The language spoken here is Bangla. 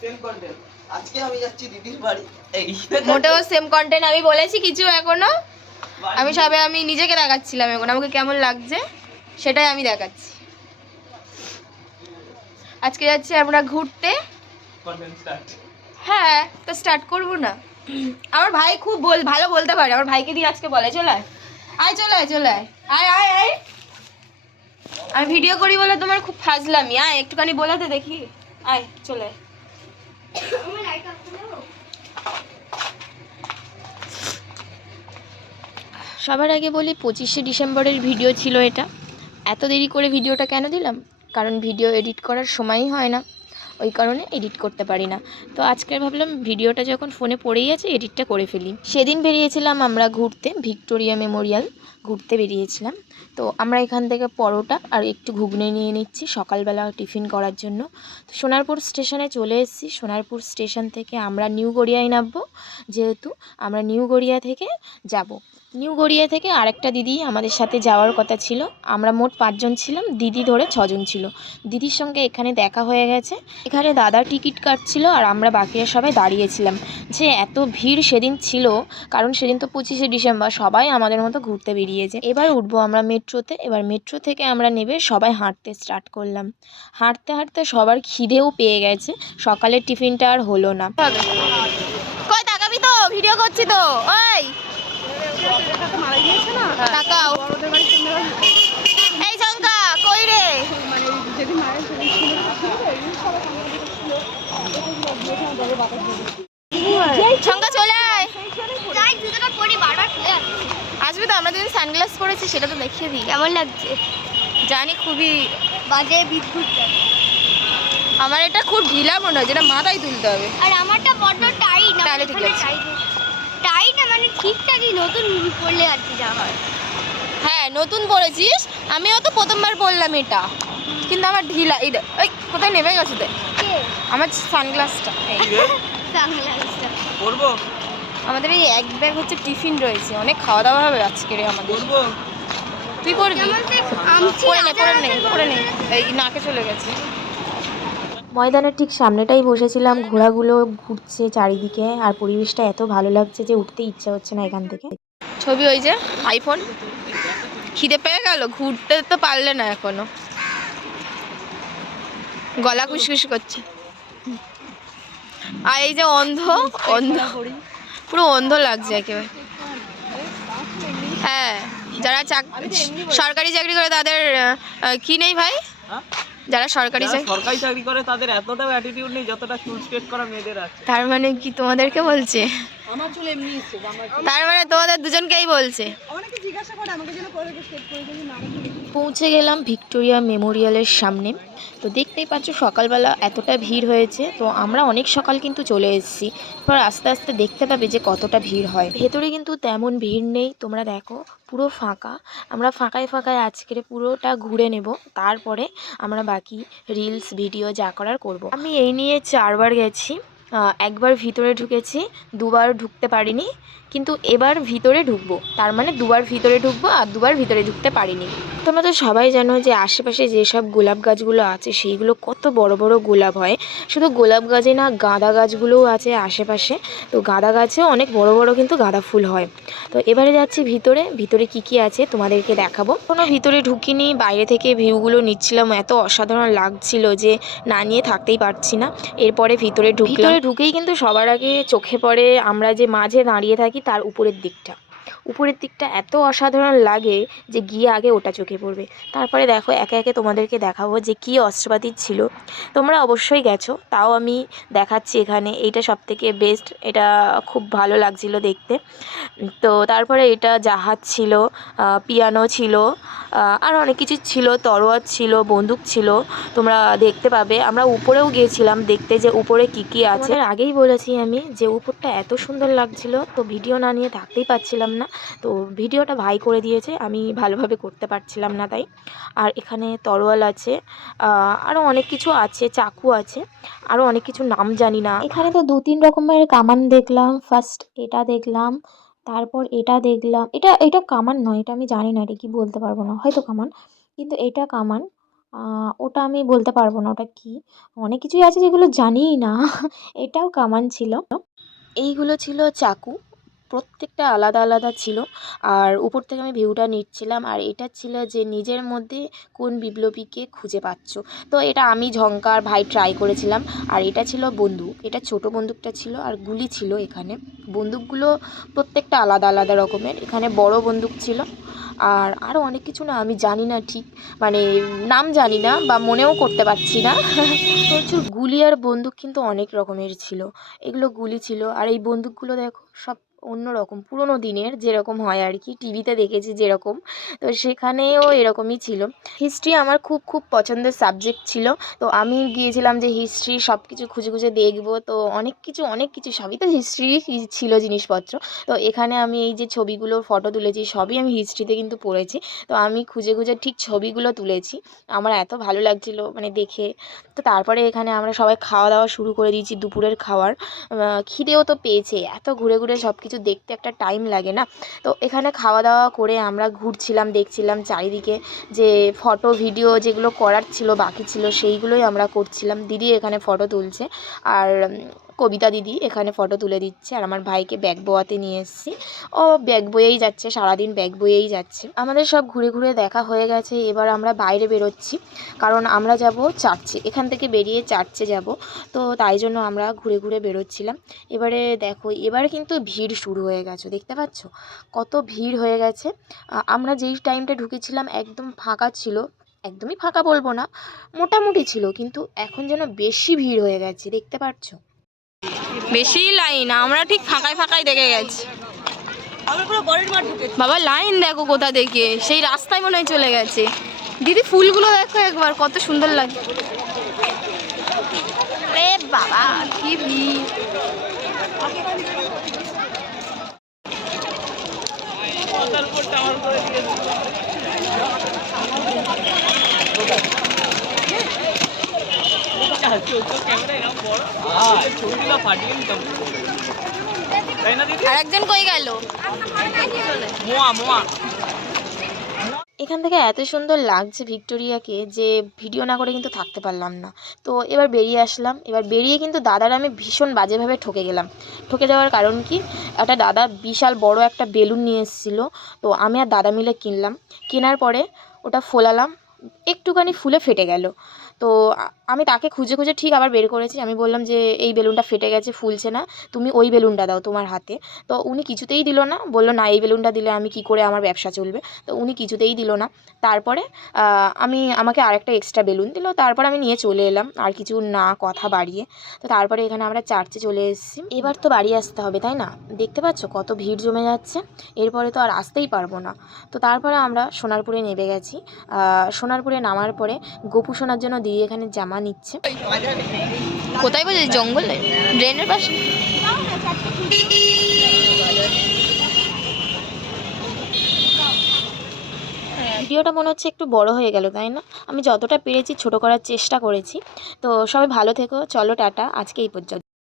Same content. আজকে আমি যাচ্ছি দিদির বাড়ি। এই মোটেও সেম কন্টেন্ট আমি বলেছি কিছু এখনো? আমি নিজেকে দেখাচ্ছিলাম এখন আমাকে কেমন লাগছে সেটাই আমি দেখাচ্ছি। আজকে যাচ্ছি আমরা ঘুরতে। Content start. হ্যাঁ তো স্টার্ট করবো না? আমার ভাই খুব ভালো বলতে পারে। আমার ভাইকে দিয়ে আজকে বলে চলে আয় চলে আয় চলে আয় আয় আয় আয়। আমি ভিডিও করি বলে তোমার খুব ফাজলামি। আয় একটুখানি বলাতে দেখি। আয় চলে আয়। সবার আগে বলি 25শে ডিসেম্বরের ভিডিও ছিল এটা। এত দেরি করে ভিডিওটা কেন দিলাম? কারণ ভিডিও এডিট করার সময়ই হয় না, ওই কারণে এডিট করতে পারি না। তো আজকে ভাবলাম ভিডিওটা যখন ফোনে পড়েই আছে এডিটটা করে ফেলি। সেদিন বেরিয়েছিলাম আমরা ঘুরতে, ভিক্টোরিয়া মেমোরিয়াল ঘুরতে বেরিয়েছিলাম। তো আমরা এখান থেকে পরোটা আর একটু ঘুগনি নিয়ে নিচ্ছি সকালবেলা টিফিন করার জন্য। তো সোনারপুর স্টেশনে চলে এসেছি। সোনারপুর স্টেশন থেকে আমরা নিউ গড়িয়ায় নামবো, যেহেতু আমরা নিউ গড়িয়া থেকে যাব। নিউ গড়িয়া থেকে আরেকটা দিদি আমাদের সাথে যাওয়ার কথা ছিল। আমরা মোট 5 জন ছিলাম, দিদি ধরে 6 জন ছিল। দিদির সঙ্গে এখানে দেখা হয়ে গেছে। এখানে দাদা টিকিট কাটছিল আর আমরা বাকিরা সবাই দাঁড়িয়েছিলাম। যে এত ভিড় সেদিন ছিল, কারণ সেদিন তো 25শে ডিসেম্বর, সবাই আমাদের মতো ঘুরতে বেরিয়েছে। এবার উঠবো আমরা মেট্রোতে। এবার মেট্রো থেকে আমরা নেবে সবাই হাঁটতে স্টার্ট করলাম। হাঁটতে হাঁটতে সবার খিদেও পেয়ে গেছে, সকালের টিফিনটা আর হলো না। কই তাকাবি তো, ভিডিও করছি তো। ওই তাকাও। এই শঙ্কা কই রে? শঙ্কা চলে আয়। আসবে তো? আমরা দুজন সানগ্লাস পরেছি, সেটা তো দেখিয়ে দিই। কেমন লাগছে? জানি খুবই বাজে বিদ্যুৎ। আমার এটা খুব ঢিলা মনে হয়, যেটা মাথায় তুলতে হবে। আর আমারটা বড্ড টাইট। তাহলে ঠিক আছে। টাইট না মানে ঠিকঠাকই, নতুন পড়লে আর কি যা হয়। হ্যাঁ নতুন পড়েছিস, আমিও তো প্রথমবার পড়লাম এটা, কিন্তু আমার ঢিলা। এই দেখ, ওই কোথায় নেমে গেছে দেখ আমার সানগ্লাসটা। পড়বো? আমাদের এই এক ব্যাগ হচ্ছে টিফিন রয়েছে, অনেক খাওয়া দাওয়া হবে আজকে রে আমাদের। পড়বো? তুই পড়বি? পড়ে নে। এই নাকে চলে গেছে। ময়দানের ঠিক সামনেটাই বসেছিলাম। ঘোড়াগুলো ঘুরছে চারিদিকে, আর পরিবেশটা এত ভালো লাগছে যে উঠতে ইচ্ছা হচ্ছে না এখান থেকে। ছবি ওই যে আইফোন। খিদে পেয়ে গেল, ঘুরতে তো পারলে না এখনো, গলা কুসকুস করছে। আর এই যে অন্ধ পুরো অন্ধ লাগছে একেবারে। হ্যাঁ যারা সরকারি চাকরি করে তাদের কি নেই ভাই? যারা সরকারি চাকরি করে তাদের এতটাও অ্যাটিটিউড নেই যতটা চুল স্ট্রেট করা মেয়েদের আছে। তার মানে কি তোমাদেরকে বলছে? আমার চুল এমনি এসছে। তার মানে তোমাদের দুজনকেই বলছে। অনেকে জিজ্ঞাসা করে আমাকে যেন করে স্টেপ করে দিই না। পৌঁছে গেলাম ভিক্টোরিয়া মেমোরিয়ালের সামনে। তো দেখতেই পাচ্ছ সকালবেলা এতটা ভিড় হয়েছে। তো আমরা অনেক সকাল কিন্তু চলে এসেছি, এবার আস্তে আস্তে দেখতে পাবে যে কতটা ভিড় হয়। ভেতরে কিন্তু তেমন ভিড় নেই, তোমরা দেখো পুরো ফাঁকা। আমরা ফাঁকায় ফাঁকায় আজকের পুরোটা ঘুরে নেব, তারপরে আমরা বাকি রিলস ভিডিও যা করার করব। আমি এই নিয়ে 4 বার গেছি। একবার ভিতরে ঢুকেছি, 2 বার ঢুকতে পারিনি, কিন্তু এবার ভিতরে ঢুকবো। তার মানে 2 বার ভিতরে ঢুকবো আর 2 বার ভিতরে ঢুকতে পারিনি। তোমরা তো সবাই জানো যে আশেপাশে যেসব গোলাপ গাছগুলো আছে সেইগুলো কত বড় বড় গোলাপ হয়। শুধু গোলাপ গাছে না, গাঁদা গাছগুলোও আছে আশেপাশে। তো গাঁদা গাছেও অনেক বড় বড় কিন্তু গাঁদা ফুল হয়। তো এবারে যাচ্ছি ভিতরে। ভিতরে কি আছে তোমাদেরকে দেখাবো। কোনো ভিতরে ঢুকিনি, বাইরে থেকে ভিউগুলো নিচ্ছিলাম। এত অসাধারণ লাগছিল যে না নিয়ে থাকতেই পারছি না। এরপরে ভিতরে ঢুকেই কিন্তু সবার আগে চোখে পড়ে আমরা যে মাঝে দাঁড়িয়ে থাকি তার উপরের দিকটা এত অসাধারণ লাগে যে গিয়ে আগে ওটা চোখে পড়বে। তারপরে দেখো একে একে তোমাদেরকে দেখাবো যে কী অস্ত্রপাতি ছিল। তোমরা অবশ্যই গেছো, তাও আমি দেখাচ্ছি এখানে। এইটা সবথেকে বেস্ট, এটা খুব ভালো লাগছিল দেখতে। তো তারপরে এটা জাহাজ ছিল, পিয়ানো ছিল, আর অনেক কিছু ছিল, তরোয়ার ছিল, বন্দুক ছিল, তোমরা দেখতে পাবে। আমরা উপরেও গিয়েছিলাম দেখতে যে উপরে কি আছে। আগেই বলেছি আমি যে উপরটা এত সুন্দর লাগছিল, তো ভিডিও না নিয়ে থাকতেই পারছিলাম না। তো ভিডিওটা ভাই করে দিয়েছে, আমি ভালোভাবে করতে পারছিলাম না তাই। আর এখানে তরোয়াল আছে, আরও অনেক কিছু আছে, চাকু আছে, আরও অনেক কিছু নাম জানি না। এখানে তো 2-3 রকমের কামান দেখলাম। ফার্স্ট এটা দেখলাম, তারপর এটা দেখলাম। এটা কামান নয়, এটা আমি জানি না, এটা কি বলতে পারবো না, হয়তো কামান, কিন্তু এটা কামান। ওটা আমি বলতে পারবো না ওটা কী। অনেক কিছুই আছে যেগুলো জানিই না। এটাও কামান ছিল। এইগুলো ছিল চাকু। প্রত্যেকটা আলাদা আলাদা ছিল। আর উপর থেকে আমি ভিউটা নিচ্ছিলাম, আর এটা ছিল যে নিজের মধ্যে কোন বিপ্লবীকে খুঁজে পাচ্ছ। তো এটা আমি, ঝঙ্কার, ভাই ট্রাই করেছিলাম। আর এটা ছিল বন্দুক, এটা ছোট বন্দুকটা ছিল, আর গুলি ছিল এখানে। বন্দুকগুলো প্রত্যেকটা আলাদা আলাদা রকমের। এখানে বড় বন্দুক ছিল, আর আরও অনেক কিছু না আমি জানি না ঠিক, মানে নাম জানি না বা মনেও করতে পারছি না। প্রচুর গুলি আর বন্দুক কিন্তু অনেক রকমের ছিল। এগুলো গুলি ছিল, আর এই বন্দুকগুলো দেখো সব অন্য রকম, পুরোনো দিনের যেরকম হয় আর কি, টিভিতে দেখেছি যেরকম। তো সেখানেও এরকমই ছিল। হিস্ট্রি আমার খুব খুব পছন্দের সাবজেক্ট ছিল। তো আমি গিয়েছিলাম যে হিস্ট্রি সব কিছু খুঁজে খুঁজে দেখবো। তো অনেক কিছু সবই তো হিস্ট্রি ছিল জিনিসপত্র। তো এখানে আমি এই যে ছবিগুলো ফটো তুলেছি সবই আমি হিস্ট্রিতে কিন্তু পড়েছি। তো আমি খুঁজে খুঁজে ঠিক ছবিগুলো তুলেছি। আমার এত ভালো লাগছিল মানে দেখে। তো তারপরে এখানে আমরা সবাই খাওয়া দাওয়া শুরু করে দিয়েছি, দুপুরের খাওয়ার। খিদেও তো পেয়েছে, এত ঘুরে ঘুরে সব কিছু দেখতে একটা টাইম লাগে না। তো এখানে খাওয়া দাওয়া করে আমরা ঘুরছিলাম, দেখছিলাম চারিদিকে যে ফটো ভিডিও যেগুলো করার ছিল বাকি ছিল সেইগুলোই আমরা করছিলাম। দিদি এখানে ফটো তুলছে, আর কবিতা দিদি এখানে ফটো তুলে দিচ্ছে। আর আমার ভাইকে ব্যাগ বোয়াতে নিয়ে এসেছি, ও ব্যাগ বয়েই যাচ্ছে, সারাদিন ব্যাগ বয়েই যাচ্ছে। আমাদের সব ঘুরে ঘুরে দেখা হয়ে গেছে। এবার আমরা বাইরে বেরোচ্ছি, কারণ আমরা যাব চার্চে। এখান থেকে বেরিয়ে চার্চে যাব। তো তাই জন্য আমরা ঘুরে ঘুরে বেরোচ্ছিলাম। এবারে দেখো, এবারে কিন্তু ভিড় শুরু হয়ে গেছে, দেখতে পাচ্ছ কত ভিড় হয়ে গেছে। আমরা যেই টাইমটা ঢুকেছিলাম একদম ফাঁকা ছিল, একদমই ফাঁকা বলবো না, মোটামুটি ছিল, কিন্তু এখন যেন বেশি ভিড় হয়ে গেছে, দেখতে পাচ্ছ বেশি লাইন। আমরা ঠিক ফাঁকায় ফাঁকায় দেখে গেছি। বাবা লাইন দেখো কোথা থেকে, সেই রাস্তায় মনে হয় চলে গেছে। দিদি ফুলগুলো দেখো একবার, কত সুন্দর লাগে। আরে বাবা কি ভিড়। মাথার উপর টাওয়ার করে দিয়েছে। ক্যামেরা এরকম বড়, ছবিগুলো ফাটিয়ে নিতাম, তাই না দিদি? আরেকজন কই গেল? মোয়া মোয়া। এখান থেকে এত সুন্দর লাগছে ভিক্টোরিয়াকে যে ভিডিও না করে কিন্তু থাকতে পারলাম না। তো এবার বেরিয়ে আসলাম। এবার বেরিয়ে কিন্তু দাদার আমি ভীষণ বাজেভাবে ঠকে গেলাম। ঠকে যাওয়ার কারণ কি, একটা দাদা বিশাল বড় একটা বেলুন নিয়ে এসেছিলো। তো আমি আর দাদা মিলে কিনলাম। কেনার পরে ওটা ফোলালাম, একটুখানি ফুলে ফেটে গেল। তো আমি তাকে খুঁজে খুঁজে ঠিক আবার বের করেছি। আমি বললাম যে এই বেলুনটা ফেটে গেছে, ফুলছে না, তুমি ওই বেলুনটা দাও তোমার হাতে। তো উনি কিছুতেই দিল না, বললো না এই বেলুনটা দিলে আমি কি করে আমার ব্যবসা চলবে। তো উনি কিছুতেই দিল না। তারপরে আমাকে আরেকটা এক্সট্রা বেলুন দিল। তারপর আমি নিয়ে চলে এলাম আর কিছু না কথা বাড়িয়ে। তো তারপরে এখানে আমরা চার্চে চলে এসেছি। এবার তো বাড়ি আসতে হবে, তাই না? দেখতে পাচ্ছ কত ভিড় জমে যাচ্ছে, এরপরে তো আর আসতেই পারবো না। তো তারপরে আমরা সোনারপুরে নেমে গেছি। সোনারপুরে নামার পরে গোপু সোনার জন্য দিদি এখানে জামা নিচ্ছে। কোথায় বলছে? জঙ্গলে, ড্রেনের পাশে। ভিডিওটা মনে হচ্ছে একটু বড় হয়ে গেল, তাই না? আমি যতটা পেরেছি ছোট করার চেষ্টা করেছি। তো সবাই ভালো থেকো, চলো টাটা, আজকে এই পর্যন্ত।